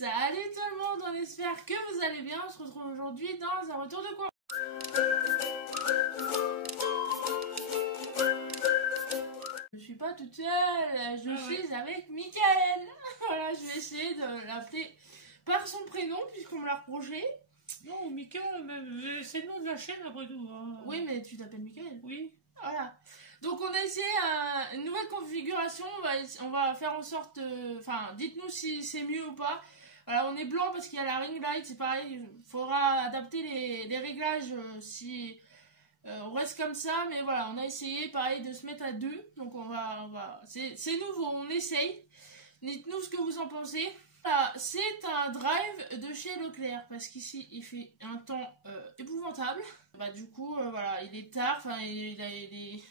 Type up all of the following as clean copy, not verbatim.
Salut tout le monde, on espère que vous allez bien. On se retrouve aujourd'hui dans un retour de course. Je suis pas toute seule, je suis avec Mickaël. Voilà, je vais essayer de l'appeler par son prénom puisqu'on me l'a reproché. Non, Mickaël, c'est le nom de la chaîne après tout. Hein. Oui, mais tu t'appelles Mickaël. Oui. Voilà. Donc on a essayé une nouvelle configuration, on va faire en sorte, enfin dites-nous si c'est mieux ou pas. Voilà, on est blanc parce qu'il y a la ring light, c'est pareil, il faudra adapter les réglages si on reste comme ça, mais voilà, on a essayé pareil de se mettre à deux, donc on va c'est nouveau, on essaye. Dites-nous ce que vous en pensez. Voilà, c'est un drive de chez Leclerc parce qu'ici il fait un temps épouvantable. Bah du coup voilà, il est tard, enfin il est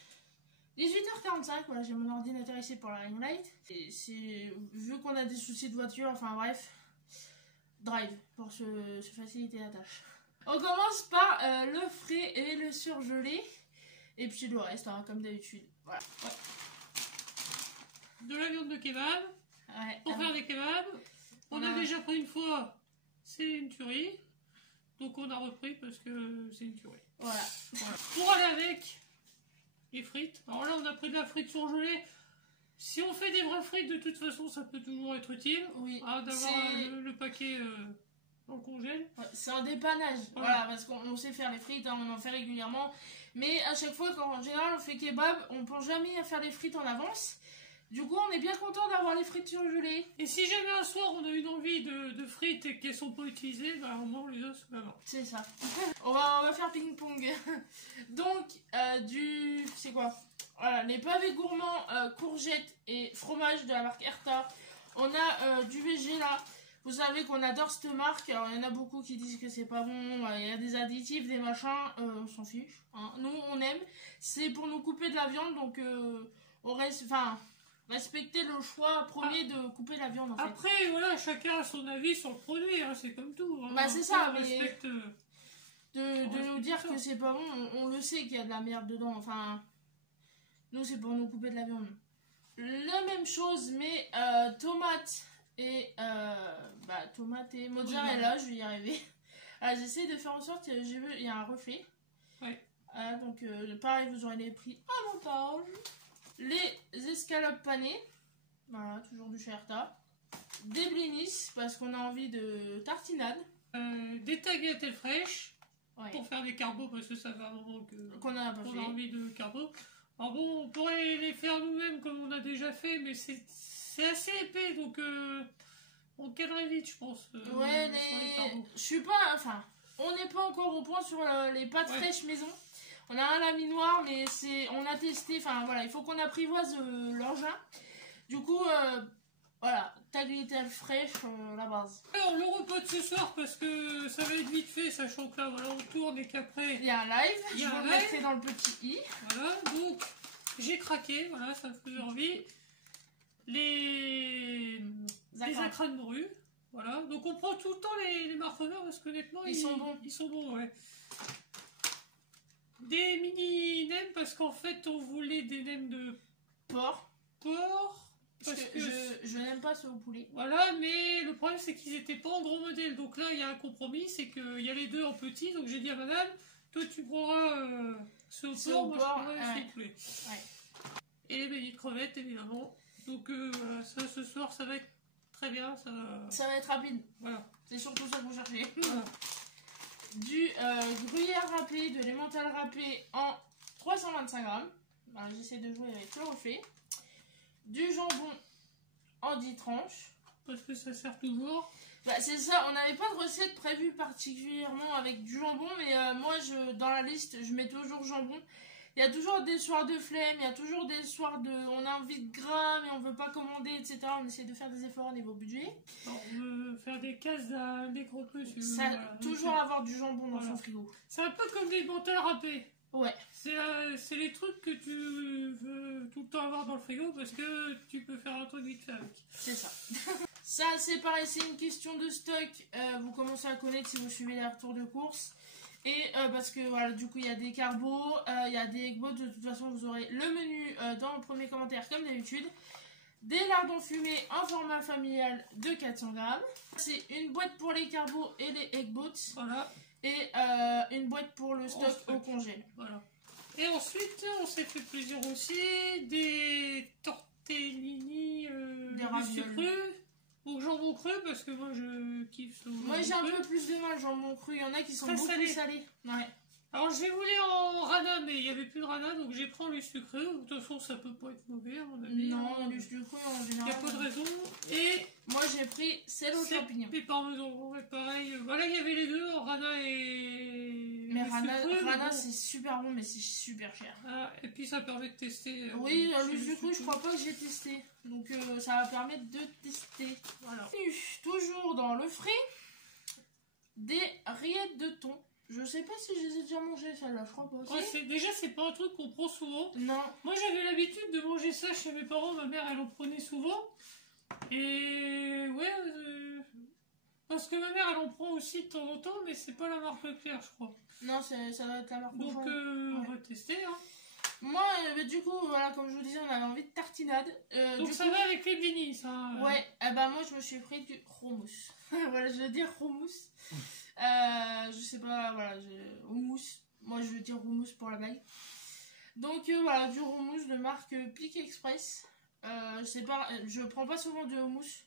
18h45, voilà, j'ai mon ordinateur ici pour la ring light. Vu qu'on a des soucis de voiture, enfin bref, drive pour se faciliter la tâche. On commence par le frais et le surgelé, et puis le reste, hein, comme d'habitude. Voilà. Ouais. De la viande de kebab, pour faire des kebabs. On a déjà pris une fois, c'est une tuerie. Donc on a repris parce que c'est une tuerie. Voilà. Pour aller avec les frites. Alors là, on a pris de la frite surgelée. Si on fait des vraies frites, de toute façon, ça peut toujours être utile. Oui. D'avoir le paquet dans le congèle. Ouais, c'est un dépannage. Voilà, parce qu'on sait faire les frites, hein, on en fait régulièrement. Mais à chaque fois, quand en général on fait kebab, on pense jamais à faire les frites en avance. Du coup, on est bien content d'avoir les frites surgelées. Et si jamais un soir on a une envie de frites et qu'elles sont pas utilisées, bah on mange les os avant. C'est ça. on va faire ping-pong. Donc, c'est quoi? Voilà, les pavés gourmands, courgettes et fromage de la marque Erta. On a du VG là. Vous savez qu'on adore cette marque. Alors, il y en a beaucoup qui disent que c'est pas bon. Il y a des additifs, des machins. On s'en fiche. Hein. Nous, on aime. C'est pour nous couper de la viande. Donc, on reste. Enfin. Respecter le choix premier de couper la viande en fait. Après, voilà, chacun a son avis sur le produit, hein, c'est comme tout. Hein. Bah c'est ça, mais respecte, de nous dire que c'est pas bon, on le sait qu'il y a de la merde dedans. Enfin, nous c'est pour nous couper de la viande. La même chose, mais tomates et mozzarella, je vais y arriver. J'essaie de faire en sorte que j'ai vu, il y a un reflet. Ouais. Donc pareil, vous aurez les prix à montage. Les escalopes panées, voilà, toujours du chez Erta. Des blinis, parce qu'on a envie de tartinade. Des tagliatelles fraîches, pour faire des carbos, parce que ça fait un moment qu'on a envie de carbos. Alors bon, on pourrait les faire nous-mêmes comme on a déjà fait, mais c'est assez épais, donc on calerait vite, je pense. Ouais, je suis pas... Enfin, on n'est pas encore au point sur les pâtes fraîches maison. On a un laminoir, mais on a testé, enfin voilà, il faut qu'on apprivoise l'engin. Du coup, voilà, tagliatelle fraîche, la base. Alors, le repas de ce soir, parce que ça va être vite fait, sachant que là, voilà, on tourne et qu'après... Il y a un live, je vous le mettrai dans le petit i. Voilà, donc, j'ai craqué, voilà, ça me faisait envie. Les acras de morue, voilà. Donc, on prend tout le temps les marfonneurs, parce qu'honnêtement, ils sont bons. Ils sont bons, ouais. Des mini nems parce qu'en fait on voulait des nems de porc. Parce que je n'aime pas ceux au poulet. Voilà, mais le problème c'est qu'ils étaient pas en gros modèle. Donc là il y a un compromis, c'est qu'il y a les deux en petit. Donc j'ai dit à madame, toi tu prendras ceux au porc, moi je prendrai ceux au poulet. Ouais. Et les beignets de crevettes évidemment. Donc voilà, ça ce soir ça va être très bien. Ça va être rapide. Voilà. C'est surtout ça que vous cherchez. Voilà. Du gruyère râpé, de l'emmental râpé en 325 grammes. Ben, j'essaie de jouer avec le reflet. Du jambon en 10 tranches. Parce que ça sert toujours. Bah, c'est ça, on n'avait pas de recette prévue particulièrement avec du jambon, mais moi, dans la liste, je mets toujours jambon. Il y a toujours des soirs de flemme, il y a toujours des soirs on a envie de gras, mais on veut pas commander, etc. On essaie de faire des efforts au niveau budget. On veut faire des cases des gros peu. Toujours avoir du jambon dans son frigo. C'est un peu comme des mentales râpés. Ouais. C'est les trucs que tu veux tout le temps avoir dans le frigo parce que tu peux faire un truc vite fait avec. C'est ça. Ça, c'est pareil, c'est une question de stock. Vous commencez à connaître si vous suivez les retours de course. Et parce que voilà, du coup il y a des carbos, il y a des egg boats, de toute façon vous aurez le menu dans le premier commentaire comme d'habitude. des lardons fumés en format familial de 400 grammes. C'est une boîte pour les carbos et les egg boats. Voilà. Et une boîte pour le stock au congèle. Voilà. Et ensuite, on s'est fait plaisir aussi, des tortellini cru ou jambon cru, parce que moi je kiffe ce jambon cru. Moi j'ai un peu plus de mal jambon cru, il y en a qui sont beaucoup salés. Ouais. Alors je l'ai voulu en rana, mais il n'y avait plus de rana, donc j'ai pris en lustre cru. De toute façon, ça peut pas être mauvais à mon avis. Non, en lustre cru en général. Il n'y a pas de raison. Et moi j'ai pris celle au champignon. Et parmesan, ouais, pareil. Voilà, il y avait les deux, rana et. Mais rana c'est super bon, mais c'est super cher. Ah, et puis ça permet de tester. Oui, le lustre cru, je crois pas que j'ai testé. Donc ça va permettre de tester. Voilà. Toujours dans le frais, des rillettes de thon. Je sais pas si je les ai déjà mangées, celles-là, je crois pas aussi. Ouais, déjà, c'est pas un truc qu'on prend souvent. Non. Moi, j'avais l'habitude de manger ça chez mes parents. Ma mère, elle en prenait souvent. Et ouais, parce que ma mère, elle en prend aussi de temps en temps, mais c'est pas la marque Leclerc, je crois. Non, ça doit être la marque Donc, on va tester. Hein. Moi, du coup, voilà, comme je vous disais, on avait envie de tartinade. Donc, ça va avec les blinis, ça. Ouais, moi, je me suis pris du hummus. Voilà, je veux dire hummus. Je sais pas, voilà, hummus. Moi, je veux dire hummus pour la blague. Donc, voilà, du hummus de marque Pick Express. Je prends pas souvent de hummus.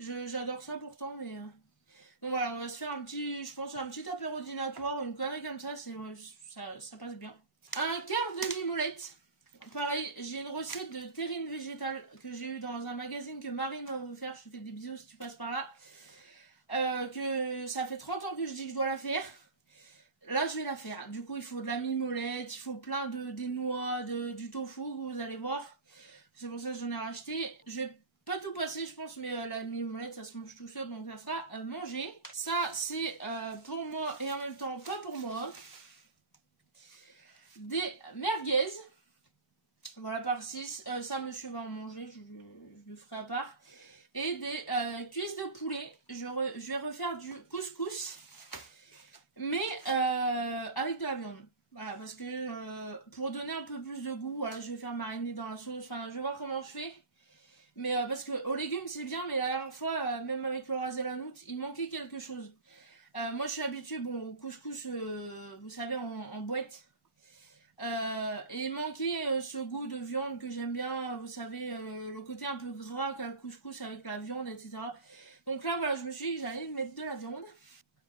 J'adore ça pourtant, mais... Donc voilà, on va se faire un petit apéro dînatoire, une connerie comme ça, ça passe bien. Un quart de mimolette. Pareil, j'ai une recette de terrine végétale que j'ai eu dans un magazine que Marie m'a offert. Je te fais des bisous si tu passes par là. Que ça fait 30 ans que je dis que je dois la faire. Là, je vais la faire. Du coup, il faut de la mimolette, il faut plein des noix, du tofu, vous allez voir. C'est pour ça que j'en ai racheté. Je vais pas tout passer, je pense, mais la mimolette, ça se mange tout seul, donc ça sera mangé. Ça, c'est pour moi et en même temps pas pour moi. Des merguez. Voilà, par 6. Ça, monsieur va en manger, je le ferai à part. Et des cuisses de poulet. Je vais refaire du couscous, mais avec de la viande. Voilà, parce que pour donner un peu plus de goût, voilà, je vais faire mariner dans la sauce. Enfin, je vais voir comment je fais. Mais parce que aux légumes, c'est bien, mais la dernière fois, même avec le ras el hanout, il manquait quelque chose. Moi, je suis habituée au couscous, vous savez, en boîte. Et il manquait ce goût de viande que j'aime bien, vous savez, le côté un peu gras qu'a le couscous avec la viande, etc. Donc là, voilà, je me suis dit que j'allais mettre de la viande.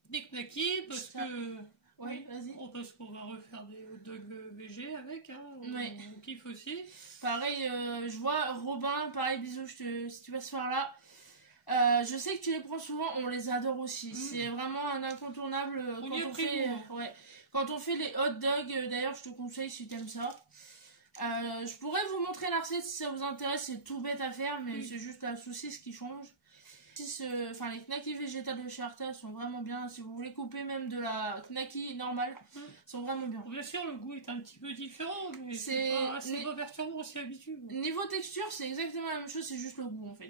Des knackis, parce que... Oui, vas-y. Parce qu'on va refaire des hot dogs végé avec, hein, on kiffe aussi. Pareil, je vois Robin, pareil, bisous, si tu passes par là. Je sais que tu les prends souvent, on les adore aussi. C'est vraiment un incontournable quand on fait les hot dogs. D'ailleurs, je te conseille si tu aimes ça. Je pourrais vous montrer la recette si ça vous intéresse, c'est tout bête à faire, mais c'est juste la saucisse qui change. Les knackis végétales de chez Arta sont vraiment bien. Si vous voulez couper même de la knacki normale, sont vraiment bien. Bien sûr, le goût est un petit peu différent, mais c'est pas perturbant, on s'y habitue. Niveau texture, c'est exactement la même chose, c'est juste le goût en fait.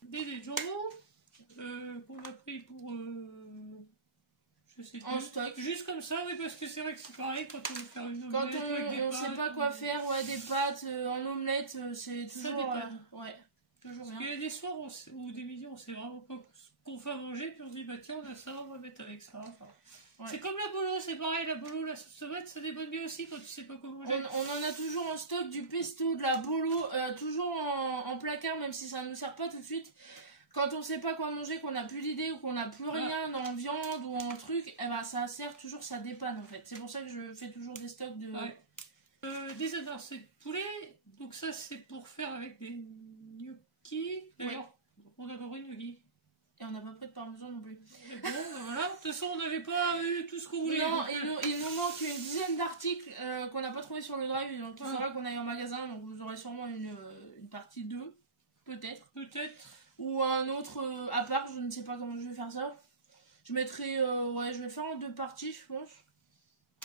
Des jambons qu'on a pris pour... je sais plus. En stock. Juste comme ça, oui, parce que c'est vrai que c'est pareil quand on veut faire une omelette. Quand on sait pas quoi faire, des pâtes en omelette, c'est toujours... Parce qu'il y a des soirs ou des midis, on sait vraiment pas ce qu'on fait à manger, puis on se dit, bah tiens, on a ça, on va mettre avec ça. C'est comme la bolo, c'est pareil, la bolo, la sauce tomate, ça débonne bien aussi quand tu sais pas comment manger. On en a toujours en stock, du pesto, de la bolo, toujours en placard, même si ça ne nous sert pas tout de suite. Quand on sait pas quoi manger, qu'on n'a plus d'idée ou qu'on n'a plus rien en viande ou en truc, ça sert toujours, ça dépanne en fait. C'est pour ça que je fais toujours des stocks de... Des anarcés de poulet, donc ça c'est pour faire avec des gnocchis. D'ailleurs, on a pas pris de gnocchis. Et on n'a pas pris de parmesan non plus. Bon, voilà. De toute façon, on n'avait pas eu tout ce qu'on voulait. Non, il nous manque une dizaine d'articles qu'on n'a pas trouvé sur le drive. Donc, il faudra qu'on aille en magasin. Donc, vous aurez sûrement une partie 2. Peut-être. Ou un autre à part. Je ne sais pas comment je vais faire ça. Je mettrai... je vais le faire en 2 parties, je pense.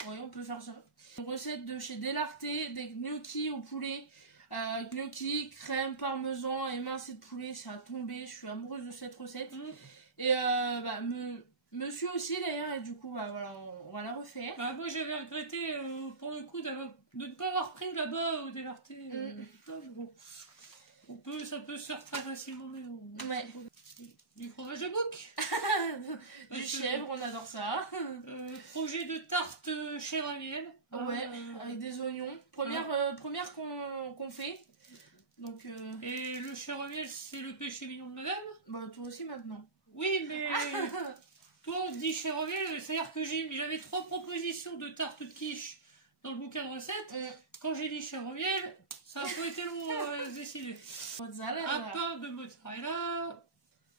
Oui, on peut faire ça. Une recette de chez Delarté, des gnocchis au poulet. Gnocchi, crème, parmesan, émincé de poulet, ça a tombé, je suis amoureuse de cette recette. Et monsieur aussi d'ailleurs, et du coup voilà, on va la refaire. Moi j'avais regretté pour le coup de ne pas avoir pris là-bas au Delarté. Bon. Ça peut se faire très facilement, mais non. Ouais. Du fromage à bouc. Du chèvre, on adore ça. Projet de tarte chèvre à miel. Ouais, avec des oignons. Première qu'on fait. Donc, Et le chèvre à miel, c'est le péché mignon de madame. Bah, toi aussi maintenant. Oui, mais toi, on dit chèvre à miel, c'est-à-dire que j'avais 3 propositions de tarte quiche dans le bouquin de recettes. Quand j'ai dit chèvre à miel, ça a pas été long à décider. Mozzarella. Un pain de mozzarella.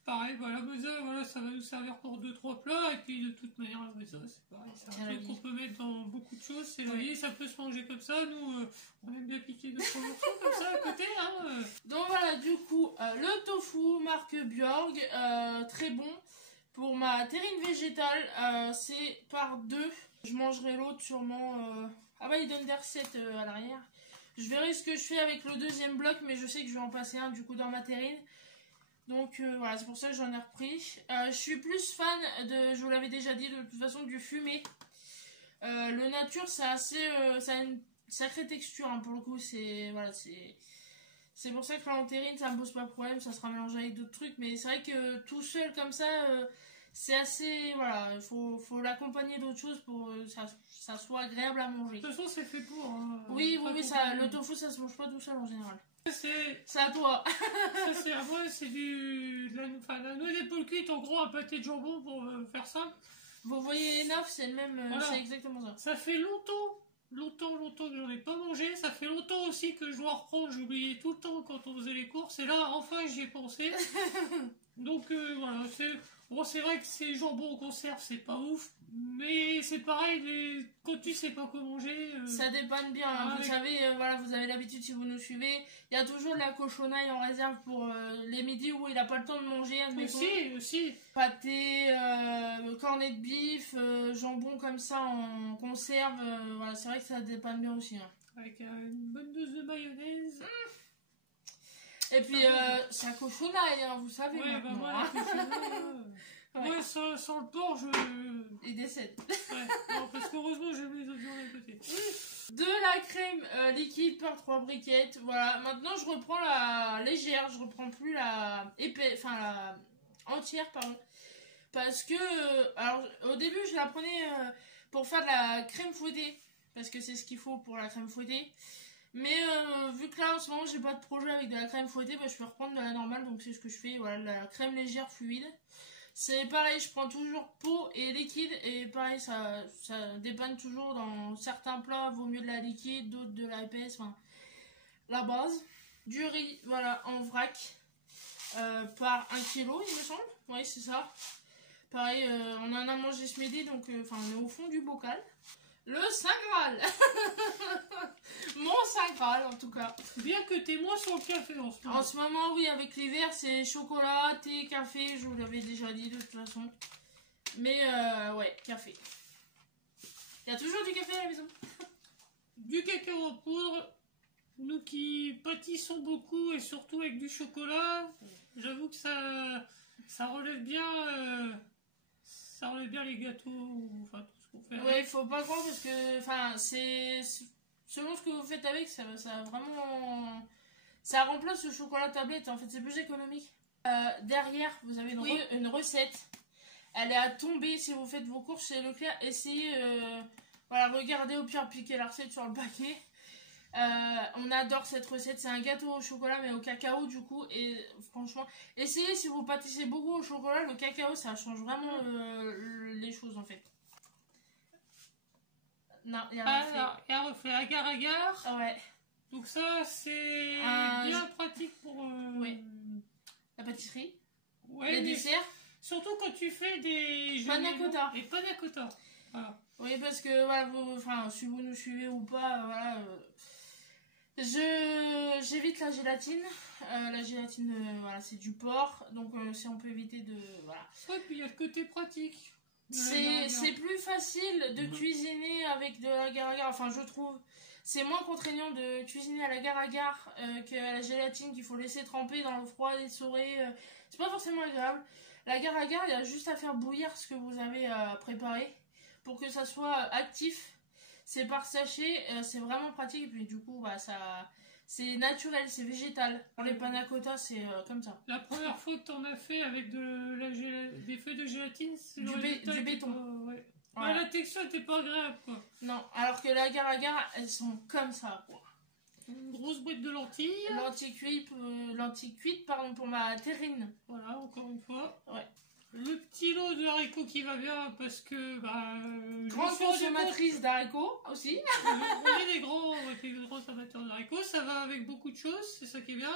Pareil, voilà, voilà, ça va nous servir pour 2-3 plats. Et puis, de toute manière, la mozza, c'est pareil. C'est un truc qu'on peut mettre dans beaucoup de choses. C'est la vie, ça peut se manger comme ça. Nous, on aime bien piquer 2-3 morceaux comme ça à côté. Hein. Donc voilà, du coup, le tofu marque Bjorg, très bon. Pour ma terrine végétale, c'est par 2. Je mangerai l'autre sûrement. Ah bah, il donne des recettes à l'arrière. Je verrai ce que je fais avec le deuxième bloc, mais je sais que je vais en passer un du coup dans ma terrine. Donc voilà, c'est pour ça que j'en ai repris. Je suis plus fan de, je vous l'avais déjà dit, de toute façon, du fumé. Le nature, c'est assez, ça a une sacrée texture, hein, pour le coup. C'est pour ça que en terrine, ça me pose pas de problème. Ça sera mélangé avec d'autres trucs, mais c'est vrai que tout seul comme ça, c'est assez, voilà, faut l'accompagner d'autres choses pour que ça soit agréable à manger. De toute façon, c'est fait pour. Hein, oui, le tofu, ça se mange pas tout seul en général. C'est à toi. Ça, c'est à moi, c'est la noix d'épaule cuite, en gros, un pâté de jambon pour faire ça. Vous voyez les neufs, c'est le même, voilà. C'est exactement ça. Ça fait longtemps que j'en ai pas mangé. Ça fait longtemps aussi que je dois reprendre. J'oubliais tout le temps quand on faisait les courses. Et là, enfin, j'y ai pensé. Donc voilà, c'est vrai que ces jambons en conserve, c'est pas ouf. Mais c'est pareil, quand tu sais pas quoi manger... Ça dépanne bien, hein. Vous savez, voilà, vous avez l'habitude si vous nous suivez. Il y a toujours de la cochonaille en réserve pour les midis où il n'a pas le temps de manger. Admettons. Aussi. Pâté, cornet de bif, jambon comme ça en conserve. Voilà, c'est vrai que ça dépanne bien aussi. Hein. Avec une bonne dose de mayonnaise. Et puis, ça cochonaille, hein, vous savez. Ouais, maintenant, bah moi, ouais, sans le porc, il décède. Ouais, non, parce qu'heureusement, j'ai mis les autres viandes à côté. De la crème liquide par 3 briquettes. Voilà, maintenant je reprends la légère, je reprends plus la la entière, pardon. Parce que, alors au début je la prenais pour faire de la crème fouettée. Parce que c'est ce qu'il faut pour la crème fouettée. Mais vu que là en ce moment j'ai pas de projet avec de la crème fouettée, bah, je vais reprendre de la normale, donc c'est ce que je fais, voilà, de la crème légère fluide. C'est pareil, je prends toujours pot et liquide, et pareil, ça dépanne toujours dans certains plats, vaut mieux de la liquide, d'autres de la épaisse, enfin, la base. Du riz, voilà, en vrac, par 1 kg, il me semble, oui c'est ça. Pareil, on en a mangé ce midi, donc on est au fond du bocal. Le Saint Graal. Mon Saint Graal, en tout cas. Bien que t'es moins sur le café en ce moment. En ce moment, oui, avec l'hiver, c'est chocolat, thé, café, je vous l'avais déjà dit de toute façon. Mais, ouais, café. Il y a toujours du café à la maison. Du cacao en poudre. Nous qui pâtissons beaucoup et surtout avec du chocolat, j'avoue que ça relève bien... ça relève bien les gâteaux, enfin tout ce qu'on fait. Oui, il faut pas croire parce que, enfin, c'est selon ce que vous faites avec, ça vraiment, ça remplace le chocolat tablette. En fait, c'est plus économique. Derrière, vous avez une recette. Elle est à tomber si vous faites vos courses chez Leclerc. Essayez, voilà, regardez au pire, piquez la recette sur le paquet. On adore cette recette, c'est un gâteau au chocolat mais au cacao du coup, et franchement essayez si vous pâtissez beaucoup au chocolat, le cacao ça change vraiment les choses en fait. Non, il y a refait agar-agar. Ouais. Donc ça c'est bien pratique pour oui. La pâtisserie, ouais, les desserts. Surtout quand tu fais des panna cotta. Et panna cotta. Voilà. Oui, parce que voilà, si vous nous suivez ou pas, voilà. J'évite la gélatine. La gélatine, voilà, c'est du porc. Donc, si on peut éviter de. Voilà. Ouais, puis il y a le côté pratique. C'est plus facile de cuisiner avec de l'agar-agar. Enfin, je trouve. C'est moins contraignant de cuisiner à l'agar-agar qu'à la gélatine qu'il faut laisser tremper dans le froid, essorer. C'est pas forcément agréable. L'agar-agar, il y a juste à faire bouillir ce que vous avez préparé pour que ça soit actif. C'est par sachet, c'est vraiment pratique et puis du coup bah, ça C'est naturel, c'est végétal. Pour les panna cotta, c'est comme ça. La première fois que t'en as fait avec des feuilles de gélatine, c'est du béton. Ouais. Voilà. La texture était pas agréable, quoi. Non, alors que l'agar-agar, elles sont comme ça, quoi. Une grosse boîte de lentilles. Lentilles cuites, pardon, pour ma terrine. Voilà, encore une fois. Ouais. Le petit lot de haricots qui va bien parce que grande consommatrice d'haricots aussi. On est des grands amateurs d'haricots, ça va avec beaucoup de choses, c'est ça qui est bien.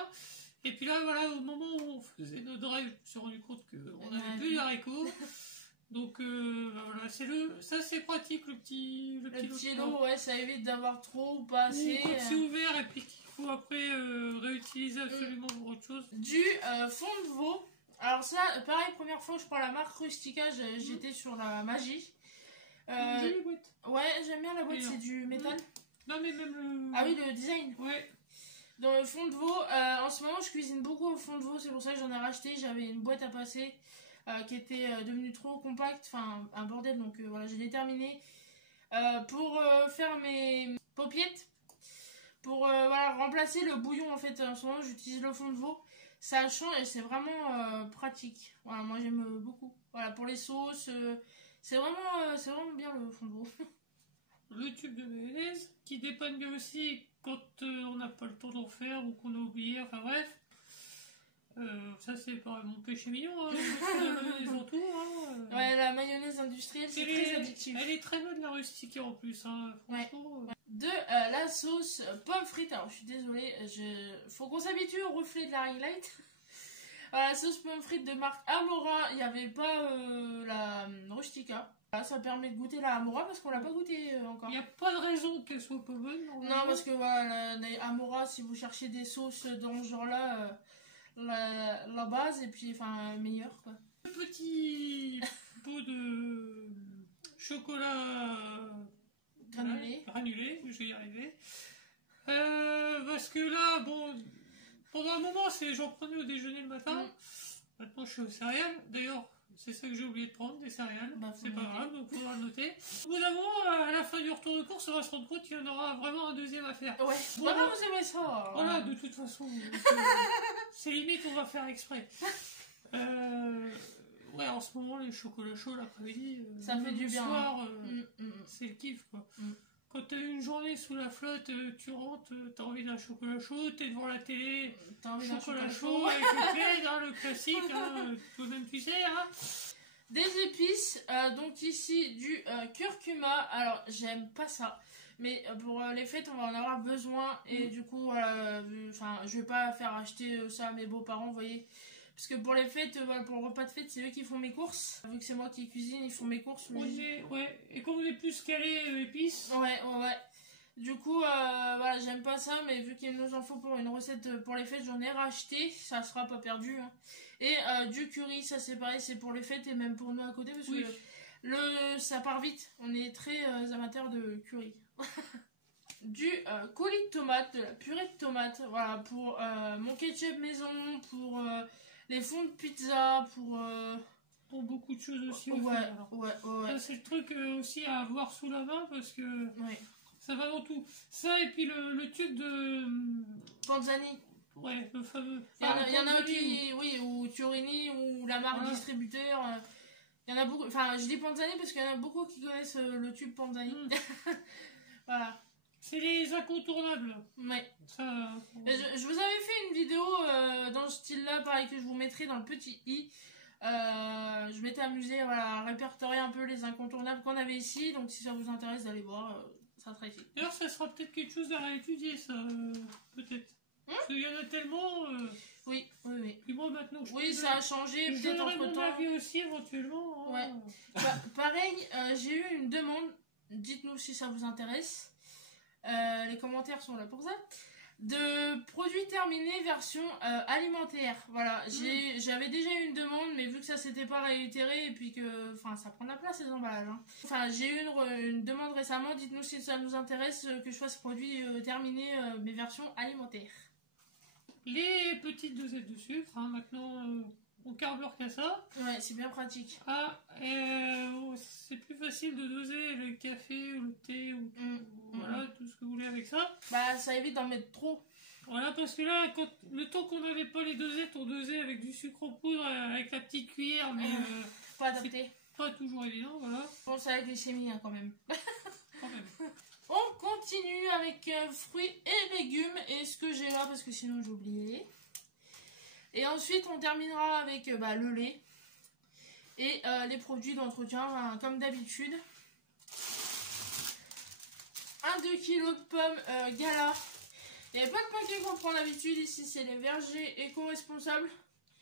Et puis là, voilà, au moment où on faisait notre drive, je me suis rendu compte qu'on n'avait plus d'haricots. Donc voilà, ça c'est pratique le petit lot, ouais, ça évite d'avoir trop ou pas assez. Quand c'est ouvert et puis qu'il faut après réutiliser absolument pour autre chose. Du fond de veau. Alors ça, pareil, première fois que je prends la marque Rustica, j'étais sur la magie. Jolie boîte. Ouais, j'aime bien la boîte, c'est du métal. Non mais même le... Ah oui, le design. Ouais. Dans le fond de veau, en ce moment je cuisine beaucoup au fond de veau, c'est pour ça que j'en ai racheté. J'avais une boîte à passer qui était devenue trop compacte, enfin un bordel, donc voilà, je l'ai terminée. Pour faire mes paupiettes, pour voilà, remplacer le bouillon en fait, en ce moment j'utilise le fond de veau. Ça change et c'est vraiment pratique. Voilà, moi j'aime beaucoup. Voilà, pour les sauces, c'est vraiment bien le fond de veau. Le tube de mayonnaise qui dépanne bien aussi quand on n'a pas le temps d'en faire ou qu'on a oublié, enfin bref. Ça c'est pas mon péché mignon, hein, les entours. Hein, Ouais, la mayonnaise industrielle c'est très addictif. Elle est très bonne la rustique en plus, hein, franchement. Ouais. De la sauce pomme frite, alors je suis désolée, faut qu'on s'habitue au reflet de la ring light. La sauce pomme frite de marque Amora, il n'y avait pas la Rustica. Ça permet de goûter la Amora parce qu'on l'a pas goûté encore. Il n'y a pas de raison qu'elle soit pas bonne. Non, parce que voilà, la Amora, si vous cherchez des sauces dans ce genre-là, la base et puis enfin meilleure quoi. Un petit pot de chocolat granulé, je vais y arriver. Parce que là, bon, pendant un moment, j'en prenais au déjeuner le matin. Maintenant, je suis aux céréales. D'ailleurs, c'est ça que j'ai oublié de prendre, des céréales. C'est pas grave, donc il faudra le noter. Au bout d'un moment, à la fin du retour de course, on va se rendre compte qu'il y en aura vraiment un deuxième à faire. Ouais, voilà, vous aimez ça. Voilà, de toute façon, c'est limite, on va faire exprès. Ouais, en ce moment, les chocolats chauds l'après-midi, ça fait du bien. Le soir, c'est le kiff, quoi. Quand t'as une journée sous la flotte, tu rentres, t'as envie d'un chocolat chaud, t'es devant la télé, t'as envie d'un chocolat chaud avec le plaid, hein, le classique, hein, toi-même tu sais. Hein. Des épices, donc ici du curcuma. Alors j'aime pas ça, mais pour les fêtes on va en avoir besoin et du coup voilà, je vais pas faire acheter ça à mes beaux-parents, vous voyez. Parce que pour les fêtes, pour le repas de fête, c'est eux qui font mes courses. Vu que c'est moi qui cuisine, ils font mes courses. Ouais, et comme on est plus calé épices. Ouais. Du coup, voilà, j'aime pas ça, mais vu qu'il nous en faut pour une recette pour les fêtes, j'en ai racheté. Ça sera pas perdu. Hein. Et du curry, ça c'est pareil, c'est pour les fêtes et même pour nous à côté, parce que ça part vite. On est très amateurs de curry. Du coulis de tomate, de la purée de tomate, voilà, pour mon ketchup maison, pour les fonds de pizza, pour beaucoup de choses aussi. Ouais. C'est le truc aussi à avoir sous la main parce que ça va dans tout. Ça et puis le tube de Panzani. Ouais, le fameux. Il y en a qui, ou Turini, ou la marque distributeur. Il y en a beaucoup. Enfin, je dis Panzani parce qu'il y en a beaucoup qui connaissent le tube Panzani. Voilà. C'est les incontournables. Ouais. Ça, je vous avais fait une vidéo dans ce style-là, pareil, que je vous mettrai dans le petit i. Je m'étais amusée à répertorier un peu les incontournables qu'on avait ici. Donc si ça vous intéresse d'aller voir, ça sera ici. D'ailleurs, ça sera peut-être quelque chose à réétudier, ça. Peut-être. Parce qu'il y en a tellement... Oui. Puis moi, maintenant, ça a changé, peut-être entre-temps. Mon avis aussi, éventuellement. Ouais. Pareil, j'ai eu une demande. Dites-nous si ça vous intéresse. Les commentaires sont là pour ça. De produits terminés version alimentaire. Voilà, j'avais déjà eu une demande, mais vu que ça s'était pas réitéré et puis que, ça prend de la place les emballages. Hein. J'ai eu une demande récemment. Dites-nous si ça nous intéresse que je fasse produits terminés, mais version alimentaire. Les petites dosettes de sucre. Hein, maintenant, on carbure qu'à ça. Ouais, c'est bien pratique. C'est plus facile de doser le café ou le thé ou voilà, tout ce que vous voulez avec ça. Ça évite d'en mettre trop. Voilà, parce que là, le temps qu'on n'avait pas les dosettes, on dosait avec du sucre en poudre, avec la petite cuillère, mais pas adapté. Pas toujours évident, voilà. Bon, ça a la glycémie hein, quand même. Quand même. On continue avec fruits et légumes et ce que j'ai là parce que sinon j'ai oublié. Et ensuite on terminera avec le lait et les produits d'entretien comme d'habitude. 1-2 kg de pommes Gala. Il n'y a pas de paquet qu'on prend d'habitude ici, c'est les vergers éco-responsables.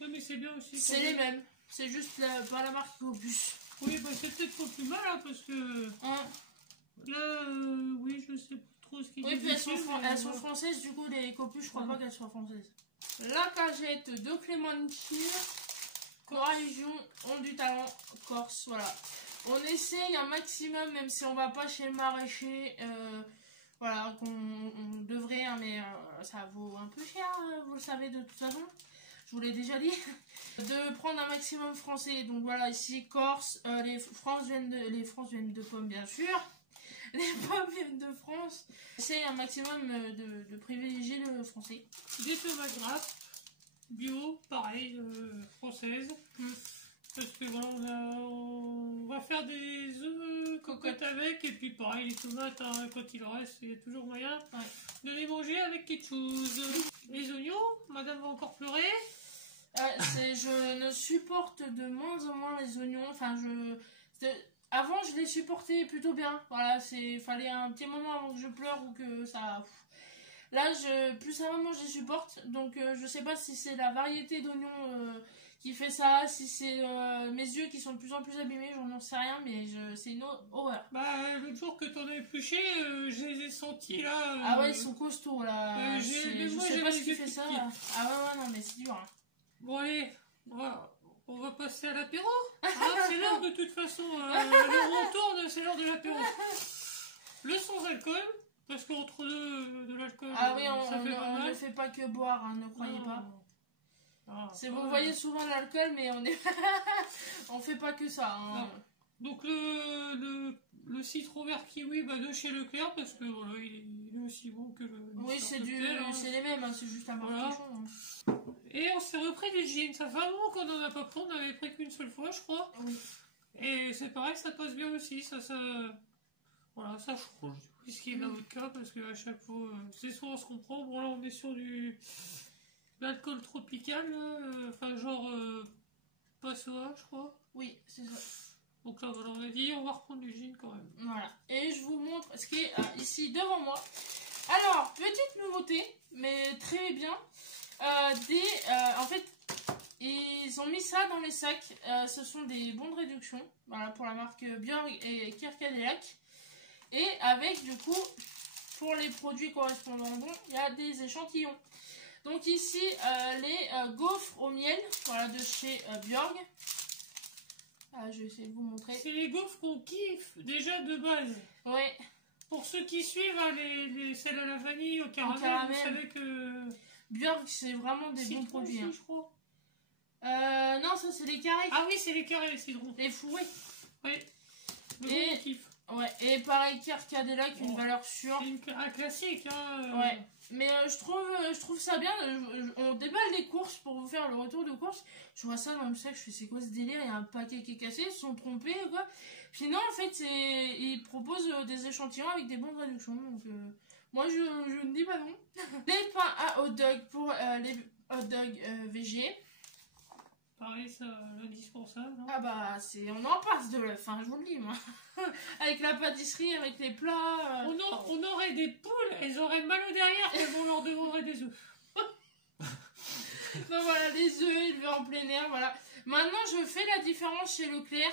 Ouais, mais c'est bien aussi. C'est les mêmes, c'est juste pas la marque Opus. Oui, bah c'est peut-être pas plus mal hein, parce que. Là, oui, je sais pas trop ce qu'ils disent. Oui, puis elles sont françaises, du coup, les copus, je crois pas qu'elles soient françaises. La cagette de Clémentine, région, ont du talent, Corse, voilà. On essaye un maximum, même si on va pas chez le maraîcher, voilà, qu'on devrait, hein, mais ça vaut un peu cher, vous le savez de toute façon. Je vous l'ai déjà dit, de prendre un maximum français. Donc voilà, ici, Corse, les France viennent de pommes, bien sûr. Les pommes viennent de France. C'est un maximum de privilégier le français. Des tomates grasses, bio, pareil, françaises. Parce que voilà, on va faire des œufs cocottes avec. Et puis pareil, les tomates, hein, quand il en reste, il y a toujours moyen de les manger avec quelque chose. Les oignons, madame va encore pleurer. Je ne supporte de moins en moins les oignons. Enfin, avant, je les supportais plutôt bien. Voilà, fallait un petit moment avant que je pleure ou que ça. Là, plus ça va, moi, je les supporte. Donc, je sais pas si c'est la variété d'oignons qui fait ça, si c'est mes yeux qui sont de plus en plus abîmés, j'en sais rien, mais c'est une horreur. Bah, l'autre jour que t'en as épluché, je les ai sentis là. Ah ouais, ils sont costauds là. Je sais pas ce qui fait ça. Là. Ah ouais, non, mais c'est dur. Hein. Bon, allez, on va passer à l'apéro. C'est l'heure de toute façon. Le retour, c'est l'heure de l'apéro. Le sans alcool, parce qu'entre deux de l'alcool, ah oui, on ne fait pas que boire, hein, ne croyez pas. Vous voyez souvent l'alcool, mais on fait pas que ça. Hein. Donc le citron vert kiwi de chez Leclerc, parce que voilà, il est aussi bon que le. Oui, c'est les mêmes, hein, c'est juste un marquechon. Hein. Et on s'est repris du gin. Ça fait un moment qu'on en a pas pris, on n'avait pris qu'une seule fois, je crois. Oui. Et c'est pareil, ça passe bien aussi. Voilà, ça change du whisky et de la vodka, parce qu'à chaque fois, c'est soit on se comprend. Bon, là, on est sur l'alcool tropical, enfin, genre Passoa, je crois. Oui, c'est ça. Donc là, voilà, on a dit, on va reprendre du gin quand même. Voilà. Et je vous montre ce qui est ici devant moi. Alors, petite nouveauté, mais très bien. En fait, ils ont mis ça dans les sacs. Ce sont des bons de réduction. Voilà, pour la marque Björk et Kirkcaldiak. Et avec, du coup, pour les produits correspondants bons, il y a des échantillons. Donc ici, les gaufres au miel, voilà, de chez Björk. Je vais essayer de vous montrer. C'est les gaufres qu'on kiffe déjà de base. Ouais. Pour ceux qui suivent, hein, celles à la vanille, au caramel, vous savez que... Björk, c'est vraiment des bons produits. Aussi, hein. Je crois. Non, ça c'est les carrés. Ah oui, c'est les carrés, les cidrons. Les fourrés. Oui. Et kiffe. Ouais, et pareil, Kirkcaldiak, une valeur sûre. C'est un classique, hein. Ouais. Mais je trouve ça bien. On déballe les courses pour vous faire le retour de course. Je vois ça dans le sac, je fais c'est quoi ce délire? Il y a un paquet qui est cassé, ils se sont trompés quoi. Puis non, en fait, ils proposent des échantillons avec des bons de réduction. Donc, moi, je ne dis pas non. Les pains à hot dog pour les hot dogs végé. Pareil, ça, l'indispensable. Hein. Ah bah, on en passe de l'œuf, hein, je vous le dis, moi. Avec la pâtisserie, avec les plats. On aurait des poules, elles auraient mal au derrière quand on leur demanderait des œufs. Donc voilà, les œufs élevés en plein air, voilà. Maintenant, je fais la différence chez Leclerc.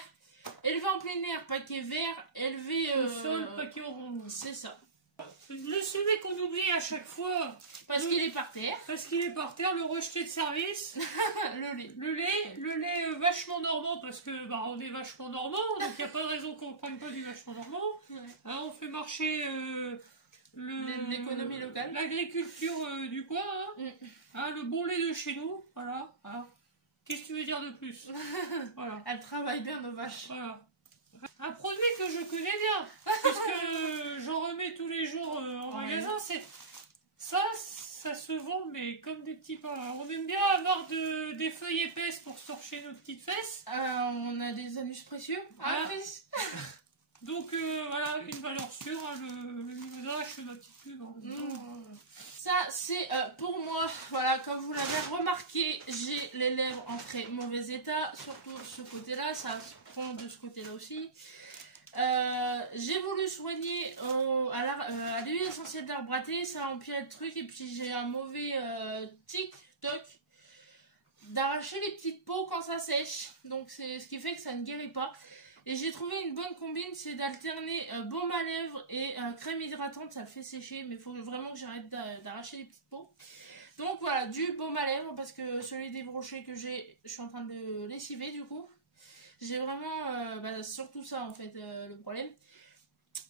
Élevé en plein air, paquet vert, élevé... au sol, paquet orange. C'est ça. Celui qu'on oublie à chaque fois. Parce qu'il est par terre. Parce qu'il est par terre, le rejeté de service. Le lait vachement normand, parce que on est vachement normand, donc il n'y a pas de raison qu'on ne prenne pas du vachement normand. Ouais. Hein, on fait marcher l'économie locale. L'agriculture du coin. Hein. Hein, le bon lait de chez nous. Voilà. Hein. Qu'est-ce que tu veux dire de plus? Voilà. Elle travaille bien, nos vaches. Voilà. Un produit que je connais bien, puisque j'en remets tous les jours en magasin, ça se vend, mais comme des petits pains. On aime bien avoir des feuilles épaisses pour se torcher nos petites fesses. On a des anus précieux. Voilà. Donc voilà, une valeur sûre, hein, le Mimosa, je fais ma petite pub. Ça, c'est pour moi, voilà, comme vous l'avez remarqué, j'ai les lèvres en très mauvais état, surtout ce côté-là, ça se prend de ce côté-là aussi. J'ai voulu soigner à l'huile essentielle d'arbre à thé, ça a empiré le truc, et puis j'ai un mauvais tic-toc d'arracher les petites peaux quand ça sèche, donc c'est ce qui fait que ça ne guérit pas. Et j'ai trouvé une bonne combine, c'est d'alterner baume à lèvres et crème hydratante, ça le fait sécher, mais il faut vraiment que j'arrête d'arracher les petites peaux. Donc voilà, du baume à lèvres, parce que celui des brochets que j'ai, je suis en train de le lessiver du coup. J'ai vraiment, surtout ça en fait, le problème.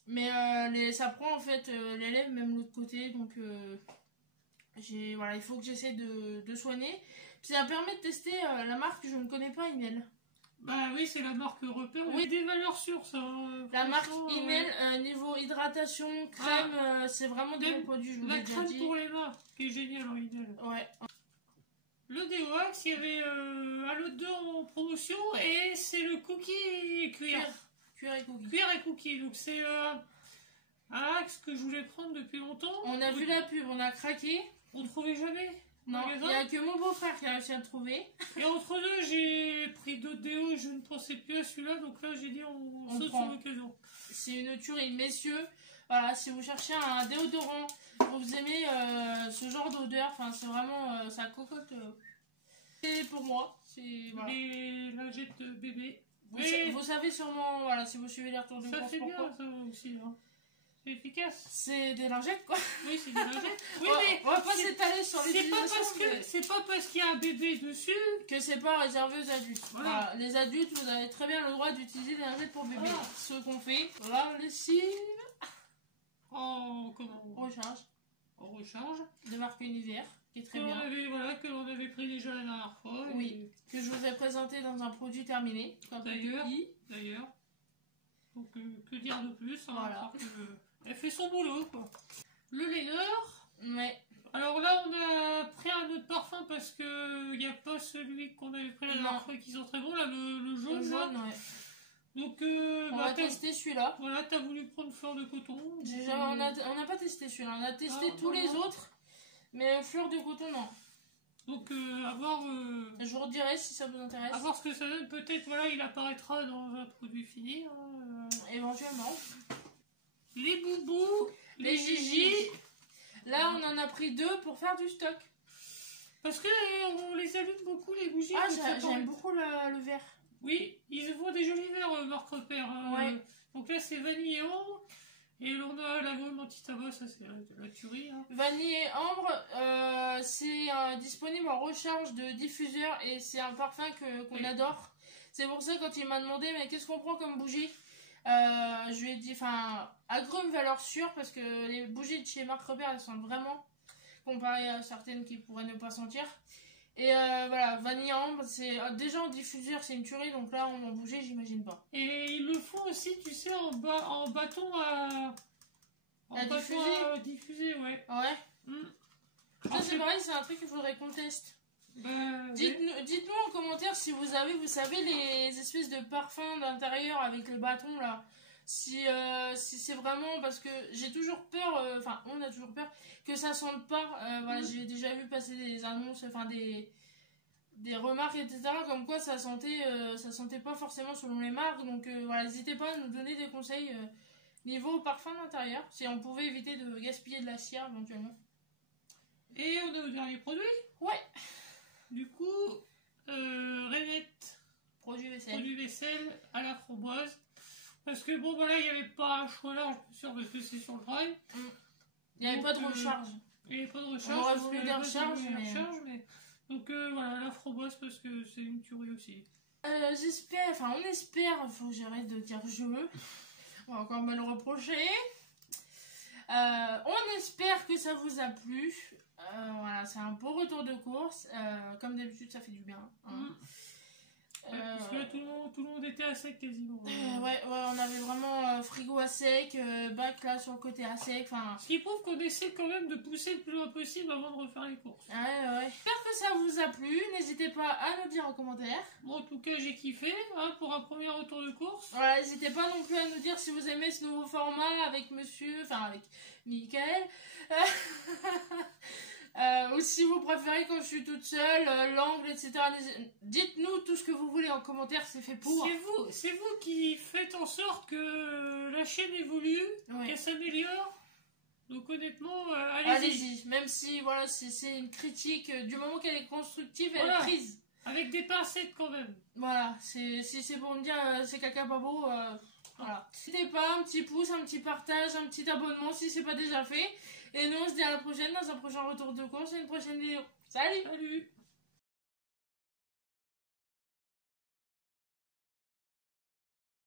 Mais ça prend en fait les lèvres, même l'autre côté, donc voilà, il faut que j'essaie de soigner. Puis ça permet de tester la marque, je ne connais pas, Inel. Bah oui, c'est la marque Repère. Oui, des valeurs sûres, ça. La marque Inel, niveau hydratation, crème, c'est vraiment des bons produits, je vous l'ai déjà dit. La crème pour les mains, qui est géniale en Inel. Ouais. Le Déoax, il y avait un lot de 2 en promotion, et c'est le cookie cuir. Cuir et cookie. Cuir et cookie, donc c'est un axe que je voulais prendre depuis longtemps. On a vu la pub, on a craqué. On ne trouvait jamais. Non, il n'y a que mon beau-frère qui a réussi à le trouver. Et entre deux, j'ai pris d'autres déos, je ne pensais plus à celui-là, donc là j'ai dit on saute sur l'occasion. C'est une tuerie, messieurs. Voilà, si vous cherchez un déodorant, vous aimez ce genre d'odeur, enfin c'est vraiment, ça cocotte. C'est pour moi, c'est voilà. Les lingettes bébé. Vous savez sûrement, voilà, si vous suivez les retours de course, ça fait bien ça aussi, hein. C'est efficace. C'est des lingettes quoi. Oui, c'est des lingettes. Oui, mais on va pas s'étaler sur l'utilisation. C'est pas parce qu'il y a un bébé dessus que c'est pas réservé aux adultes. Voilà. Les adultes, vous avez très bien le droit d'utiliser des lingettes pour bébé. Voilà. Ce qu'on fait, la lessive. Recharge. En recharge. De marque Univers, qui est très bien. Que l'on avait pris déjà la dernière fois. Oui. Que je vous ai présenté dans un produit terminé. D'ailleurs. Donc que dire de plus, hein, voilà. Elle fait son boulot quoi. Le liner. Ouais. Alors là on a pris un autre parfum parce que il n'y a pas celui qu'on avait pris la dernière fois qui sont très bons là, le jaune. Le jaune, ouais. Donc on va tester celui-là. Voilà, t'as voulu prendre fleur de coton. Déjà on n'a pas testé celui-là, on a testé tous les autres, mais fleur de coton non. Donc à voir. Je vous redirai si ça vous intéresse. À voir ce que ça donne. Peut-être voilà, il apparaîtra dans un produit fini. Éventuellement. Les boubous, les Gigi. Là, on en a pris 2 pour faire du stock. Parce que on les allume beaucoup les bougies. Ah, j'aime beaucoup le vert. Oui, ils font des jolis verres, Marc Repère. Ouais. Donc là, c'est vanille et ambre. Et l'on a la gomme anti-tabac, ça c'est de la tuerie. Hein. Vanille et ambre, c'est disponible en recharge de diffuseur et c'est un parfum qu'on adore. C'est pour ça quand il m'a demandé mais qu'est-ce qu'on prend comme bougie, je lui ai dit agrumes valeur sûre parce que les bougies de chez Marc Repère elles sentent vraiment comparé à certaines qui pourraient ne pas sentir. Et voilà, vanille ambre, c'est déjà en diffuseur, c'est une tuerie, donc là en bougie, j'imagine pas. Et ils le font aussi, tu sais, en bâton à diffuser, ouais. Ouais. Ça c'est pareil, c'est un truc qu'il faudrait qu'on teste. Dites-nous en commentaire si vous savez les espèces de parfums d'intérieur avec le bâton là. Si c'est vraiment parce que j'ai toujours peur, on a toujours peur que ça sente pas. Voilà, j'ai déjà vu passer des annonces, des remarques etc. comme quoi ça sentait pas forcément selon les marques. Donc voilà, n'hésitez pas à nous donner des conseils niveau parfum d'intérieur si on pouvait éviter de gaspiller de la cire éventuellement. Et on est au dernier produit. Ouais. Du coup, Renette. Produit vaisselle à la framboise. Parce que bon, voilà, il n'y avait pas un choix là, je suis sûre, parce que c'est sur le drive. Il n'y avait pas de recharge. Il n'y avait pas de recharge. On aurait voulu des recharges, mais... Donc voilà, la framboise, parce que c'est une tuerie aussi. On espère, il faut que j'arrête de dire je. On va encore me le reprocher. On espère que ça vous a plu. Voilà, c'est un beau retour de course. Comme d'habitude, ça fait du bien. Parce que là, tout le monde était à sec quasiment. Ouais, on avait vraiment frigo à sec, bac là sur le côté à sec. Ce qui prouve qu'on essaie quand même de pousser le plus loin possible avant de refaire les courses. Ouais. J'espère que ça vous a plu. N'hésitez pas à nous dire en commentaire. Bon, en tout cas, j'ai kiffé pour un premier retour de course. Voilà, n'hésitez pas non plus à nous dire si vous aimez ce nouveau format avec avec Mickaël. Ou si vous préférez quand je suis toute seule, l'angle, etc. Dites-nous tout ce que vous voulez en commentaire, c'est fait pour. C'est vous qui faites en sorte que la chaîne évolue, qu'elle s'améliore. Donc honnêtement, allez-y. Même si voilà, c'est une critique, du moment qu'elle est constructive, elle est prise. Avec des pincettes quand même. Voilà, si c'est pour me dire c'est caca pas beau, voilà. N'hésitez pas, un petit pouce, un petit partage, un petit abonnement si c'est pas déjà fait. Et nous on se dit à la prochaine dans un prochain retour de course et une prochaine vidéo. Salut!